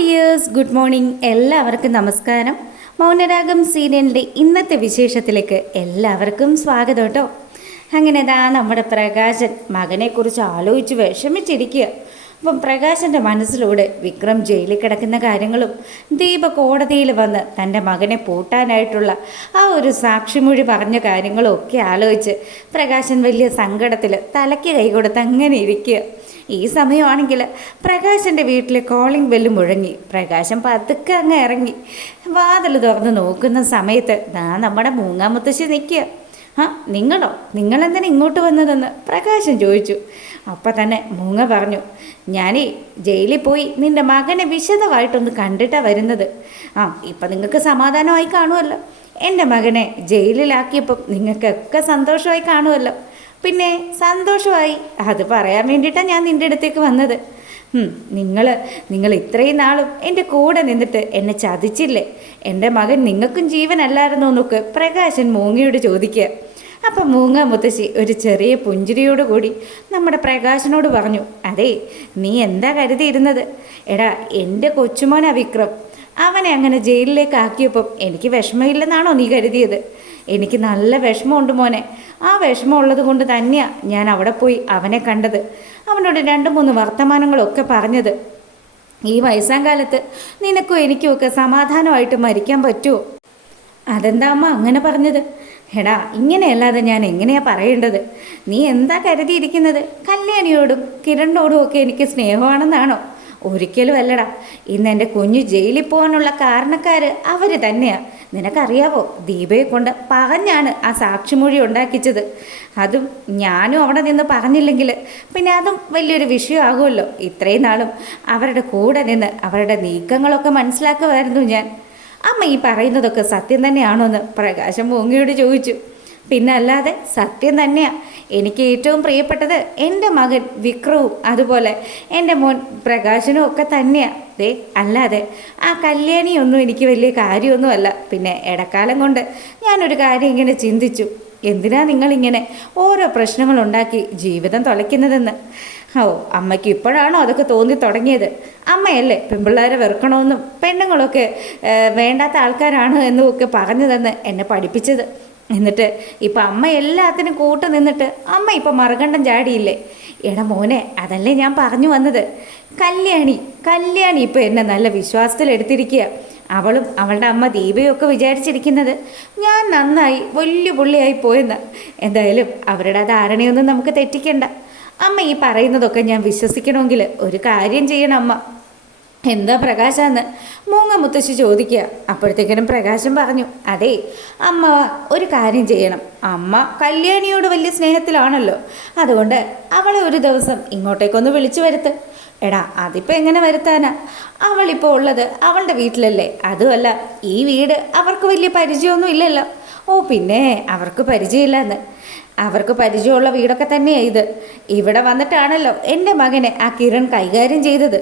Dears, good morning. എല്ലാവർക്കും നമസ്കാരം. മൗനരാഗം സീരിയലിൻ്റെ ഇന്നത്തെ വിശേഷത്തിലേക്ക് എല്ലാവർക്കും സ്വാഗതം കേട്ടോ. അങ്ങനെ നമ്മുടെ പ്രകാശൻ മകനെക്കുറിച്ച് ആലോചിച്ച് വിഷമിച്ചിരിക്കുക. അപ്പം പ്രകാശൻ്റെ മനസ്സിലൂടെ വിക്രം ജയിലിൽ കിടക്കുന്ന കാര്യങ്ങളും ദീപ കോടതിയിൽ വന്ന് തൻ്റെ മകനെ പൂട്ടാനായിട്ടുള്ള ആ ഒരു സാക്ഷിമൊഴി പറഞ്ഞ കാര്യങ്ങളും ഒക്കെ ആലോചിച്ച് പ്രകാശൻ വലിയ സങ്കടത്തിൽ തലയ്ക്ക് കൈ കൊടുത്ത് അങ്ങനെ ഇരിക്കുക. ഈ സമയമാണെങ്കിൽ പ്രകാശൻ്റെ വീട്ടിൽ കോളിംഗ് ബെല്ല് മുഴങ്ങി. പ്രകാശൻ പതുക്കെ അങ്ങ് ഇറങ്ങി വാതിൽ തുറന്ന് നോക്കുന്ന സമയത്ത് നമ്മുടെ മൂങ്ങാമുത്തശ്ശി നിൽക്കുക. നിങ്ങളോ, നിങ്ങളെന്തിനാ ഇങ്ങോട്ട് വന്നതെന്ന് പ്രകാശൻ ചോദിച്ചു. അപ്പം തന്നെ മൂങ്ങ പറഞ്ഞു, ഞാനേ ജയിലിൽ പോയി നിൻ്റെ മകനെ വിശദമായിട്ടൊന്ന് കണ്ടിട്ടാണ് വരുന്നത്. ഇപ്പം നിങ്ങൾക്ക് സമാധാനമായി കാണുമല്ലോ. എൻ്റെ മകനെ ജയിലിലാക്കിയപ്പം നിങ്ങൾക്കൊക്കെ സന്തോഷമായി കാണുമല്ലോ. പിന്നെ സന്തോഷമായി, അത് പറയാൻ വേണ്ടിയിട്ടാണ് ഞാൻ നിൻ്റെ അടുത്തേക്ക് വന്നത്. നിങ്ങൾ ഇത്രയും നാളും എൻ്റെ കൂടെ നിന്നിട്ട് എന്നെ ചതിച്ചില്ലേ? എൻ്റെ മകൻ നിങ്ങൾക്കും ജീവനല്ലായിരുന്നോ എന്നൊക്കെ പ്രകാശൻ മൂങ്ങയോട് ചോദിക്കുക. അപ്പം മൂങ്ങ മുത്തശ്ശി ഒരു ചെറിയ പുഞ്ചിരിയോടുകൂടി നമ്മുടെ പ്രകാശനോട് പറഞ്ഞു, അതേ, നീ എന്താ കരുതിയിരുന്നത്? എടാ, എൻ്റെ കൊച്ചുമോനാ വിക്രം. അവനെ അങ്ങനെ ജയിലിലേക്ക് ആക്കിയപ്പം എനിക്ക് വിഷമമില്ലെന്നാണോ നീ കരുതിയത്? എനിക്ക് നല്ല വിഷമമുണ്ട് മോനെ. ആ വിഷമമുള്ളത് കൊണ്ട് തന്നെയാണ് ഞാൻ അവിടെ പോയി അവനെ കണ്ടത്, അവനോട് 2-3 വർത്തമാനങ്ങളൊക്കെ പറഞ്ഞത്. ഈ വയസ്സാം കാലത്ത് നിനക്കും എനിക്കുമൊക്കെ സമാധാനമായിട്ട് മരിക്കാൻ പറ്റുമോ? അതെന്താ അമ്മ അങ്ങനെ പറഞ്ഞത്? എടാ, ഇങ്ങനെയല്ലാതെ ഞാൻ എങ്ങനെയാ പറയേണ്ടത്? നീ എന്താ കരുതിയിരിക്കുന്നത്? കല്യാണിയോടും കിരണിനോടും ഒക്കെ എനിക്ക് സ്നേഹമാണെന്നാണോ? ഒരിക്കലും അല്ലടാ. ഇന്ന് എൻ്റെ കുഞ്ഞു ജയിലിൽ പോകാനുള്ള കാരണക്കാർ അവർ തന്നെയാണ്. നിനക്കറിയാവോ, ദീപയെ കൊണ്ട് പറഞ്ഞാണ് ആ സാക്ഷിമൊഴി ഉണ്ടാക്കിച്ചത്. അതും ഞാനും അവിടെ നിന്ന് പറഞ്ഞില്ലെങ്കിൽ പിന്നെ അതും വലിയൊരു വിഷയമാകുമല്ലോ. ഇത്രയും നാളും അവരുടെ കൂടെ നിന്ന് അവരുടെ നീക്കങ്ങളൊക്കെ മനസ്സിലാക്കുമായിരുന്നു ഞാൻ. അമ്മ ഈ പറയുന്നതൊക്കെ സത്യം തന്നെയാണോ എന്ന് പ്രകാശം മൂങ്ങയോട് ചോദിച്ചു. പിന്നെ അല്ലാതെ സത്യം തന്നെയാണ്. എനിക്ക് ഏറ്റവും പ്രിയപ്പെട്ടത് എൻ്റെ മകൻ വിക്രവും അതുപോലെ എൻ്റെ മോൻ പ്രകാശനും ഒക്കെ തന്നെയാണ്. അല്ലാതെ ആ കല്യാണിയൊന്നും എനിക്ക് വലിയ കാര്യമൊന്നുമല്ല. പിന്നെ ഇടക്കാലം കൊണ്ട് ഞാനൊരു കാര്യം ഇങ്ങനെ ചിന്തിച്ചു, എന്തിനാ നിങ്ങളിങ്ങനെ ഓരോ പ്രശ്നങ്ങളുണ്ടാക്കി ജീവിതം തുലയ്ക്കുന്നതെന്ന്. അമ്മയ്ക്ക് ഇപ്പോഴാണോ അതൊക്കെ തോന്നി തുടങ്ങിയത്? അമ്മയല്ലേ പെൺപിള്ളേരെ വെറുക്കണമെന്നും പെണ്ണുങ്ങളൊക്കെ വേണ്ടാത്ത ആൾക്കാരാണ് എന്നും ഒക്കെ പറഞ്ഞു തന്ന് എന്നെ പഠിപ്പിച്ചത്. എന്നിട്ട് ഇപ്പം അമ്മ എല്ലാത്തിനും കൂട്ട് നിന്നിട്ട് അമ്മ ഇപ്പം മറുകണ്ഠം ചാടിയില്ലേ? എടാ മോനെ, അതല്ലേ ഞാൻ പറഞ്ഞു വന്നത്. കല്യാണി ഇപ്പം എന്നെ നല്ല വിശ്വാസത്തിലെടുത്തിരിക്കുക. അവളും അവളുടെ അമ്മ ദീപയും ഒക്കെ വിചാരിച്ചിരിക്കുന്നത് ഞാൻ നന്നായി വലിയ പുള്ളിയായി പോയെന്ന്. എന്തായാലും അവരുടെ ധാരണയൊന്നും നമുക്ക് തെറ്റിക്കണ്ട. അമ്മ ഈ പറയുന്നതൊക്കെ ഞാൻ വിശ്വസിക്കണമെങ്കിൽ ഒരു കാര്യം ചെയ്യണം അമ്മ. എന്താ പ്രകാശാന്ന് മൂങ്ങ മുത്തശ്ശി ചോദിക്കുക. അപ്പോഴത്തേക്കിനും പ്രകാശം പറഞ്ഞു, അതേ അമ്മ ഒരു കാര്യം ചെയ്യണം. അമ്മ കല്യാണിയോട് വലിയ സ്നേഹത്തിലാണല്ലോ, അതുകൊണ്ട് അവളെ ഒരു ദിവസം ഇങ്ങോട്ടേക്കൊന്ന് വിളിച്ചു വരുത്ത്. എടാ, അതിപ്പോൾ എങ്ങനെ വരുത്താനാ? അവളിപ്പോൾ ഉള്ളത് അവളുടെ വീട്ടിലല്ലേ. അതുമല്ല, ഈ വീട് അവർക്ക് വലിയ പരിചയമൊന്നും ഇല്ലല്ലോ. പിന്നെ അവർക്ക് പരിചയമില്ലെന്ന്. അവർക്ക് പരിചയമുള്ള വീടൊക്കെ തന്നെയാണ് ഇത്. ഇവിടെ വന്നിട്ടാണല്ലോ എൻ്റെ മകനെ ആ കിരൺ കൈകാര്യം ചെയ്തത്.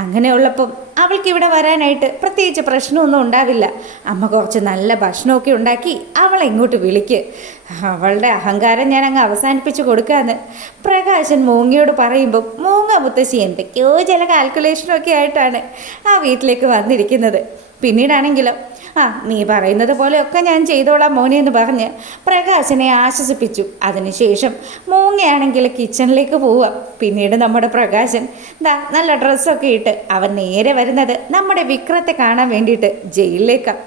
അങ്ങനെയുള്ളപ്പം അവൾക്ക് ഇവിടെ വരാനായിട്ട് പ്രത്യേകിച്ച് പ്രശ്നമൊന്നും ഉണ്ടാവില്ല. അമ്മ കുറച്ച് നല്ല ഭക്ഷണമൊക്കെ ഉണ്ടാക്കി അവളെ ഇങ്ങോട്ട് വിളിക്ക്. അവളുടെ അഹങ്കാരം ഞാൻ അങ്ങ് അവസാനിപ്പിച്ച് കൊടുക്കാമെന്ന് പ്രകാശൻ മൂങ്ങയോട് പറയുമ്പം മൂങ്ങ മുത്തശ്ശി എന്തൊക്കെയോ ചില കാൽക്കുലേഷനൊക്കെ ആയിട്ടാണ് ആ വീട്ടിലേക്ക് വന്നിരിക്കുന്നത്. പിന്നീടാണെങ്കിലോ, നീ പറയുന്നത് പോലെയൊക്കെ ഞാൻ ചെയ്തോളാം മോനെ എന്ന് പറഞ്ഞ് പ്രകാശനെ ആശ്വസിപ്പിച്ചു. അതിനുശേഷം മൂങ്ങയാണെങ്കിൽ കിച്ചണിലേക്ക് പോവുക. പിന്നീട് നമ്മുടെ പ്രകാശൻ നല്ല ഡ്രസ്സൊക്കെ ഇട്ട് അവൻ നേരെ വരുന്നത് നമ്മുടെ വിക്രത്തെ കാണാൻ വേണ്ടിയിട്ട് ജയിലിലേക്കാണ്.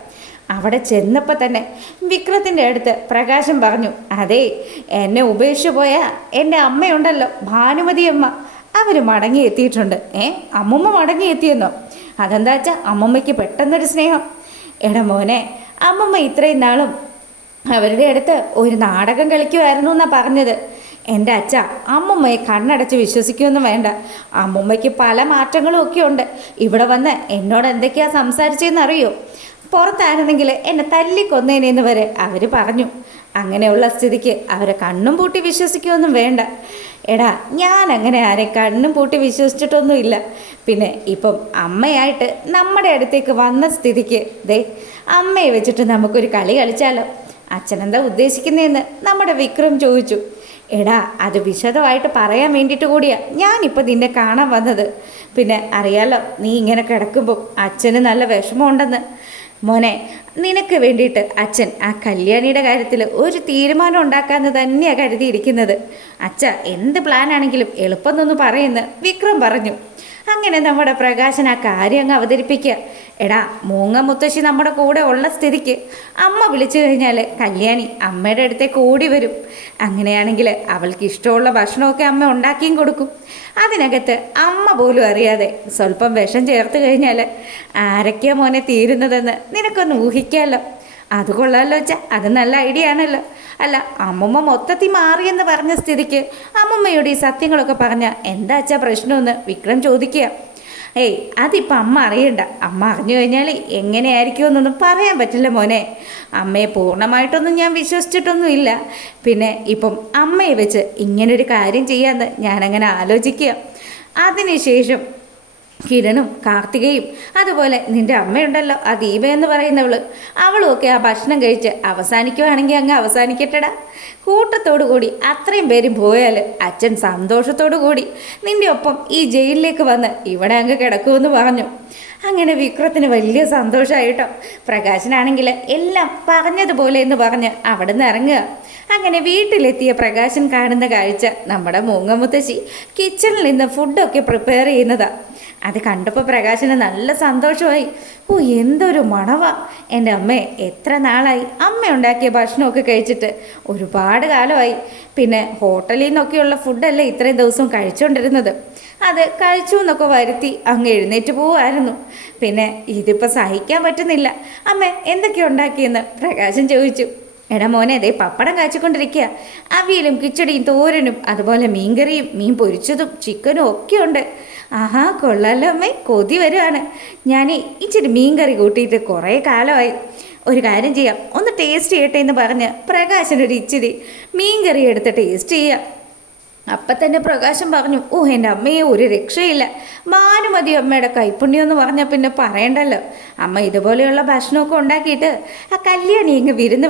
അവിടെ ചെന്നപ്പോൾ തന്നെ വിക്രത്തിൻ്റെ അടുത്ത് പ്രകാശൻ പറഞ്ഞു, അതേ, എന്നെ ഉപേക്ഷിച്ച് പോയ എൻ്റെ അമ്മയുണ്ടല്ലോ, ഭാനുമതി അമ്മ, അവർ മടങ്ങിയെത്തിയിട്ടുണ്ട്. അമ്മൂമ്മ മടങ്ങിയെത്തിയെന്നോ? അതെന്താ വെച്ചാൽ അമ്മൂമ്മയ്ക്ക് പെട്ടെന്നൊരു സ്നേഹം. എടാ മോനെ, അമ്മമ്മ ഇത്രയും നാളും അവരുടെ അടുത്ത് ഒരു നാടകം കളിക്കുമായിരുന്നു എന്നാണ് പറഞ്ഞത്. എൻ്റെ അച്ഛ അമ്മമ്മയെ കണ്ണടച്ച് വിശ്വസിക്കുമെന്നും വേണ്ട. അമ്മമ്മയ്ക്ക് പല മാറ്റങ്ങളും ഒക്കെ ഉണ്ട്. ഇവിടെ വന്ന് എന്നോട് എന്തൊക്കെയാണ് സംസാരിച്ചതെന്നറിയോ? പുറത്തായിരുന്നെങ്കിൽ എന്നെ തല്ലിക്കൊന്നേനെന്ന് വരെ അവർ പറഞ്ഞു. അങ്ങനെയുള്ള സ്ഥിതിക്ക് അവരെ കണ്ണും പൂട്ടി വിശ്വസിക്കുമൊന്നും വേണ്ട. എടാ, ഞാൻ അങ്ങനെ ആരെ കണ്ണും പൂട്ടി വിശ്വസിച്ചിട്ടൊന്നുമില്ല. പിന്നെ ഇപ്പം അമ്മയായിട്ട് നമ്മുടെ അടുത്തേക്ക് വന്ന സ്ഥിതിക്ക് അമ്മയെ വെച്ചിട്ട് നമുക്കൊരു കളി കളിച്ചാലോ? അച്ഛനെന്താ ഉദ്ദേശിക്കുന്നതെന്ന് നമ്മുടെ വിക്രം ചോദിച്ചു. എടാ, അത് വിശദമായിട്ട് പറയാൻ വേണ്ടിയിട്ട് കൂടിയാണ് ഞാനിപ്പോൾ നിന്നെ കാണാൻ വന്നത്. പിന്നെ അറിയാലോ നീ ഇങ്ങനെ കിടക്കുമ്പോൾ അച്ഛന് നല്ല വിഷമമുണ്ടെന്ന്. മോനെ, നിനക്ക് വേണ്ടിയിട്ട് അച്ഛൻ ആ കല്യാണിയുടെ കാര്യത്തിൽ ഒരു തീരുമാനം ഉണ്ടാക്കാമെന്ന് തന്നെയാണ് കരുതിയിരിക്കുന്നത്. അച്ഛ എന്ത് പ്ലാനാണെങ്കിലും എളുപ്പം എന്നൊന്ന് പറയുന്നു വിക്രം പറഞ്ഞു. അങ്ങനെ നമ്മുടെ പ്രകാശൻ ആ കാര്യം അങ്ങ് അവതരിപ്പിക്കുക. എടാ, മൂങ്ങ മുത്തശ്ശി നമ്മുടെ കൂടെ ഉള്ള സ്ഥിതിക്ക് അമ്മ വിളിച്ചു കഴിഞ്ഞാൽ കല്യാണി അമ്മയുടെ അടുത്തേക്ക് ഓടി വരും. അങ്ങനെയാണെങ്കിൽ അവൾക്ക് ഇഷ്ടമുള്ള ഭക്ഷണമൊക്കെ അമ്മ ഉണ്ടാക്കിയും കൊടുക്കും. അതിനകത്ത് അമ്മ പോലും അറിയാതെ സ്വല്പം വിഷം ചേർത്ത് കഴിഞ്ഞാൽ ആരൊക്കെയാ മോനെ തീരുന്നതെന്ന് നിനക്കൊന്ന് ഊഹിക്കാമല്ലോ. അത് കൊള്ളാമല്ലോ വെച്ചാൽ അത് നല്ല ഐഡിയ ആണല്ലോ. അല്ല, അമ്മമ്മ മൊത്തത്തിൽ മാറിയെന്ന് പറഞ്ഞ സ്ഥിതിക്ക് അമ്മമ്മയോട് ഈ സത്യങ്ങളൊക്കെ പറഞ്ഞാൽ എന്താ അച്ഛാ പ്രശ്നമെന്ന് വിക്രം ചോദിക്കുക. ഏയ്, അതിപ്പോൾ അമ്മ അറിയണ്ട. അമ്മ അറിഞ്ഞു കഴിഞ്ഞാൽ എങ്ങനെയായിരിക്കുമെന്നൊന്നും പറയാൻ പറ്റില്ല മോനെ. അമ്മയെ പൂർണ്ണമായിട്ടൊന്നും ഞാൻ വിശ്വസിച്ചിട്ടൊന്നുമില്ല. പിന്നെ ഇപ്പം അമ്മയെ വെച്ച് ഇങ്ങനൊരു കാര്യം ചെയ്യാമെന്ന് ഞാനങ്ങനെ ആലോചിക്കുക. അതിനുശേഷം കിരണും കാർത്തികയും അതുപോലെ നിൻ്റെ അമ്മയുണ്ടല്ലോ ആ ദീപ എന്ന് പറയുന്നവള്, അവളും ഒക്കെ ആ ഭക്ഷണം കഴിച്ച് അവസാനിക്കുവാണെങ്കിൽ അങ്ങ് അവസാനിക്കട്ടെടാ. കൂട്ടത്തോടു കൂടി അത്രയും പേരും പോയാൽ അച്ഛൻ സന്തോഷത്തോടു കൂടി നിൻ്റെ ഒപ്പം ഈ ജയിലിലേക്ക് വന്ന് ഇവിടെ അങ്ങ് കിടക്കുമെന്ന് പറഞ്ഞു. അങ്ങനെ വിക്രത്തിന് വലിയ സന്തോഷമായിട്ടോ. പ്രകാശനാണെങ്കിൽ എല്ലാം പറഞ്ഞതുപോലെ എന്ന് പറഞ്ഞ് അവിടെ നിന്ന് ഇറങ്ങുക. അങ്ങനെ വീട്ടിലെത്തിയ പ്രകാശൻ കാണുന്ന കാഴ്ച നമ്മുടെ മൂങ്ങമുത്തശ്ശി കിച്ചണിൽ നിന്ന് ഫുഡൊക്കെ പ്രിപ്പയർ ചെയ്യുന്നതാണ്. അത് കണ്ടപ്പോൾ പ്രകാശന് നല്ല സന്തോഷമായി. ഓ, എന്തൊരു മണവാ! എൻ്റെ അമ്മേ, എത്ര നാളായി അമ്മ ഉണ്ടാക്കിയ ഭക്ഷണമൊക്കെ കഴിച്ചിട്ട്. ഒരുപാട് കാലമായി. പിന്നെ ഹോട്ടലിൽ നിന്നൊക്കെയുള്ള ഫുഡല്ലേ ഇത്രയും ദിവസം കഴിച്ചുകൊണ്ടിരുന്നത്. അത് കഴിച്ചു എന്നൊക്കെ വരുത്തി അങ്ങ് എഴുന്നേറ്റ് പോവായിരുന്നു. പിന്നെ ഇതിപ്പോൾ സഹിക്കാൻ പറ്റുന്നില്ല. അമ്മേ, എന്തൊക്കെയാണ് ഉണ്ടാക്കിയെന്ന് പ്രകാശൻ ചോദിച്ചു. എടാ മോനെ, അതേ പപ്പടം കാച്ചിക്കൊണ്ടിരിക്കുക. അവിയലും കിച്ചടിയും തോരനും അതുപോലെ മീൻകറിയും മീൻ പൊരിച്ചതും ചിക്കനും ഒക്കെ ഉണ്ട്. ആഹാ, കൊള്ളാലോ അമ്മേ, കൊതി വരുവാണ്. ഞാൻ ഇച്ചിരി മീൻകറി കൂട്ടിയിട്ട് കുറേ കാലമായി. ഒരു കാര്യം ചെയ്യാം, ഒന്ന് ടേസ്റ്റ് ചെയ്യട്ടെ എന്ന് പറഞ്ഞ് പ്രകാശനൊരു ഇച്ചിരി മീൻകറി എടുത്ത് ടേസ്റ്റ് ചെയ്യാം. അപ്പം തന്നെ പ്രകാശം പറഞ്ഞു, ഓ എൻ്റെ അമ്മയെ ഒരു രക്ഷയില്ല. ഭാനുമതി അമ്മയുടെ കൈപ്പുണ്യം എന്ന് പറഞ്ഞാൽ പിന്നെ പറയണ്ടല്ലോ. അമ്മ ഇതുപോലെയുള്ള ഭക്ഷണമൊക്കെ ഉണ്ടാക്കിയിട്ട് ആ കല്യാണി ഇങ്ങ് വിരുന്ന്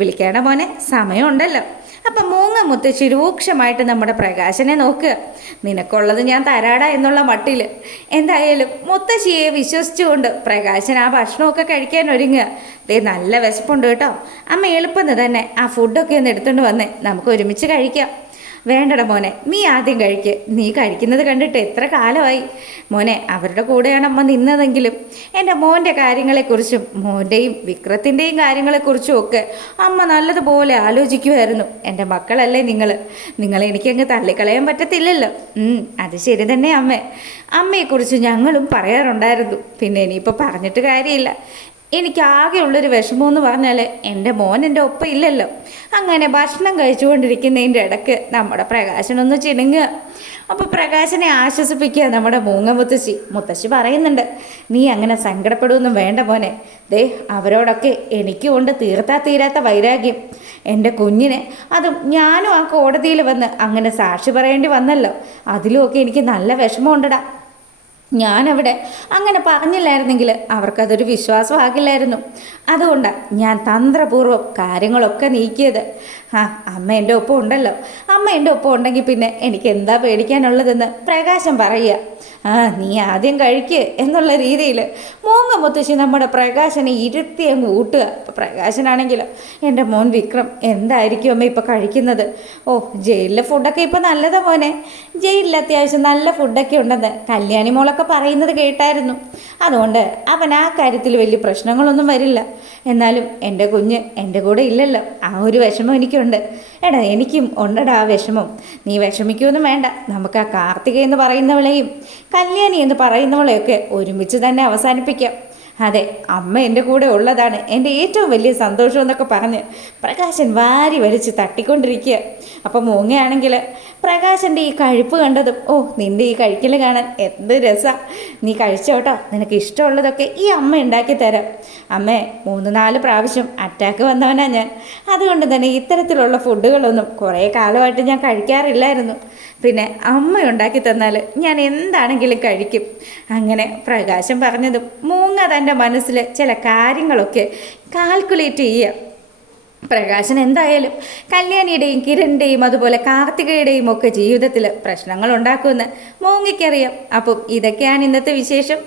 വിളിക്കേണ്ട മോനെ, സമയമുണ്ടല്ലോ. അപ്പം മൂങ്ങ മുത്തശ്ശി രൂക്ഷമായിട്ട് നമ്മുടെ പ്രകാശനെ നോക്കുക. നിനക്കുള്ളത് ഞാൻ തരാടാ എന്നുള്ള മട്ടിൽ. എന്തായാലും മുത്തശ്ശിയെ വിശ്വസിച്ചുകൊണ്ട് പ്രകാശൻ ആ ഭക്ഷണമൊക്കെ കഴിക്കാൻ ഒരുങ്ങുക. ദേ, നല്ല വിശപ്പുണ്ട് കേട്ടോ. അമ്മ എളുപ്പം തന്നെ ആ ഫുഡൊക്കെ ഒന്ന് എടുത്തുകൊണ്ട് വന്നേ, നമുക്ക് ഒരുമിച്ച് കഴിക്കാം. വേണ്ടട മോനെ, നീ ആദ്യം കഴിക്ക്. നീ കഴിക്കുന്നത് കണ്ടിട്ട് എത്ര കാലമായി മോനെ. അവരുടെ കൂടെയാണ് അമ്മ നിന്നതെങ്കിലും എൻ്റെ മോൻ്റെ കാര്യങ്ങളെക്കുറിച്ചും മോൻ്റെയും വിക്രത്തിൻ്റെയും കാര്യങ്ങളെക്കുറിച്ചും ഒക്കെ അമ്മ നല്ലതുപോലെ ആലോചിക്കുമായിരുന്നു. എൻ്റെ മക്കളല്ലേ നിങ്ങളെ എനിക്കങ്ങ് തള്ളിക്കളയാൻ പറ്റത്തില്ലല്ലോ. അത് ശരി തന്നെ അമ്മേ. അമ്മയെക്കുറിച്ച് ഞങ്ങളും പറയാറുണ്ടായിരുന്നു. പിന്നെ ഇനിയിപ്പോൾ പറഞ്ഞിട്ട് കാര്യമില്ല. എനിക്കാകെയുള്ളൊരു വിഷമമെന്ന് പറഞ്ഞാൽ എൻ്റെ മോൻ എൻ്റെ ഒപ്പം ഇല്ലല്ലോ. അങ്ങനെ ഭക്ഷണം കഴിച്ചുകൊണ്ടിരിക്കുന്നതിൻ്റെ ഇടയ്ക്ക് നമ്മുടെ പ്രകാശനൊന്ന് ചിണുങ്ങുക. അപ്പോൾ പ്രകാശനെ ആശ്വസിപ്പിക്കുക നമ്മുടെ മൂങ്ങ മുത്തശ്ശി പറയുന്നുണ്ട്, നീ അങ്ങനെ സങ്കടപ്പെടുകയൊന്നും വേണ്ട മോനെ. ദേ, അവരോടൊക്കെ എനിക്കുകൊണ്ട് തീരാത്ത വൈരാഗ്യം. എൻ്റെ കുഞ്ഞിനെ, അതും ഞാനും ആ കോടതിയിൽ വന്ന് അങ്ങനെ സാക്ഷി പറയേണ്ടി വന്നല്ലോ, അതിലുമൊക്കെ എനിക്ക് നല്ല വിഷമമുണ്ടടാ. ഞാനവിടെ അങ്ങനെ പറഞ്ഞില്ലായിരുന്നെങ്കിൽ അവർക്കതൊരു വിശ്വാസമാകില്ലായിരുന്നു. അതുകൊണ്ടാണ് ഞാൻ തന്ത്രപൂർവ്വം കാര്യങ്ങളൊക്കെ നീക്കിയത്. അമ്മ എൻ്റെ ഒപ്പം ഉണ്ടല്ലോ. അമ്മ എൻ്റെ ഒപ്പം ഉണ്ടെങ്കിൽ പിന്നെ എനിക്ക് എന്താ പേടിക്കാനുള്ളതെന്ന് പ്രകാശം പറയുക. നീ ആദ്യം കഴിക്ക് എന്നുള്ള രീതിയിൽ മൂങ്ങ മുത്തശ്ശി നമ്മുടെ പ്രകാശനെ ഇരുത്തി അങ്ങ് കൂട്ടുക. അപ്പോൾ പ്രകാശനാണെങ്കിലോ, എൻ്റെ മോൻ വിക്രം എന്തായിരിക്കും അമ്മ ഇപ്പോൾ കഴിക്കുന്നത്? ഓ, ജയിലിലെ ഫുഡൊക്കെ ഇപ്പോൾ നല്ലതാ മോനെ. ജയിലിൽ അത്യാവശ്യം നല്ല ഫുഡൊക്കെ ഉണ്ടെന്ന് കല്യാണി മോളൊക്കെ പറയുന്നത് കേട്ടായിരുന്നു. അതുകൊണ്ട് അവൻ ആ കാര്യത്തിൽ വലിയ പ്രശ്നങ്ങളൊന്നും വരില്ല. എന്നാലും എൻ്റെ കുഞ്ഞ് എൻ്റെ കൂടെ ഇല്ലല്ലോ, ആ ഒരു വിഷമം എനിക്കുണ്ട്. എടാ, എനിക്കും ഉണ്ടടാ ആ വിഷമം. നീ വിഷമിക്കുമൊന്നും വേണ്ട. നമുക്ക് ആ കാർത്തിക എന്ന് പറയുന്നവളെയും കല്യാണി എന്ന് പറയുന്നവളെയൊക്കെ ഒരുമിച്ച് തന്നെ അവസാനിപ്പിക്കാം. അതെ, അമ്മ എൻ്റെ കൂടെ ഉള്ളതാണ് എൻ്റെ ഏറ്റവും വലിയ സന്തോഷം എന്നൊക്കെ പറഞ്ഞ് പ്രകാശൻ വാരി വലിച്ച് തട്ടിക്കൊണ്ടിരിക്കുക. അപ്പം മൂങ്ങയാണെങ്കിൽ പ്രകാശൻ്റെ ഈ കഴിപ്പ് കണ്ടതും, ഓ നിൻ്റെ ഈ കഴിക്കൽ കാണാൻ എന്ത് രസമാണ്. നീ കഴിച്ചോട്ടോ, നിനക്ക് ഇഷ്ടമുള്ളതൊക്കെ ഈ അമ്മ ഉണ്ടാക്കി തരാം. അമ്മേ, 3-4 പ്രാവശ്യം അറ്റാക്ക് വന്നവനാ ഞാൻ. അതുകൊണ്ട് തന്നെ ഇത്തരത്തിലുള്ള ഫുഡുകളൊന്നും കുറേ കാലമായിട്ട് ഞാൻ കഴിക്കാറില്ലായിരുന്നു. പിന്നെ അമ്മ ഉണ്ടാക്കി തന്നാൽ ഞാൻ എന്താണെങ്കിലും കഴിക്കും. അങ്ങനെ പ്രകാശം പറഞ്ഞതും മൂങ്ങ തൻ്റെ മനസ്സിൽ ചില കാര്യങ്ങളൊക്കെ കാൽക്കുലേറ്റ് ചെയ്യുക. പ്രകാശൻ എന്തായാലും കല്യാണിയുടെയും കിരണിൻ്റെയും അതുപോലെ കാർത്തികയുടെയും ഒക്കെ ജീവിതത്തിൽ പ്രശ്നങ്ങൾ ഉണ്ടാക്കുമെന്ന് മോങ്ങിക്കറിയാം. അപ്പം ഇതൊക്കെയാണ് ഇന്നത്തെ വിശേഷം.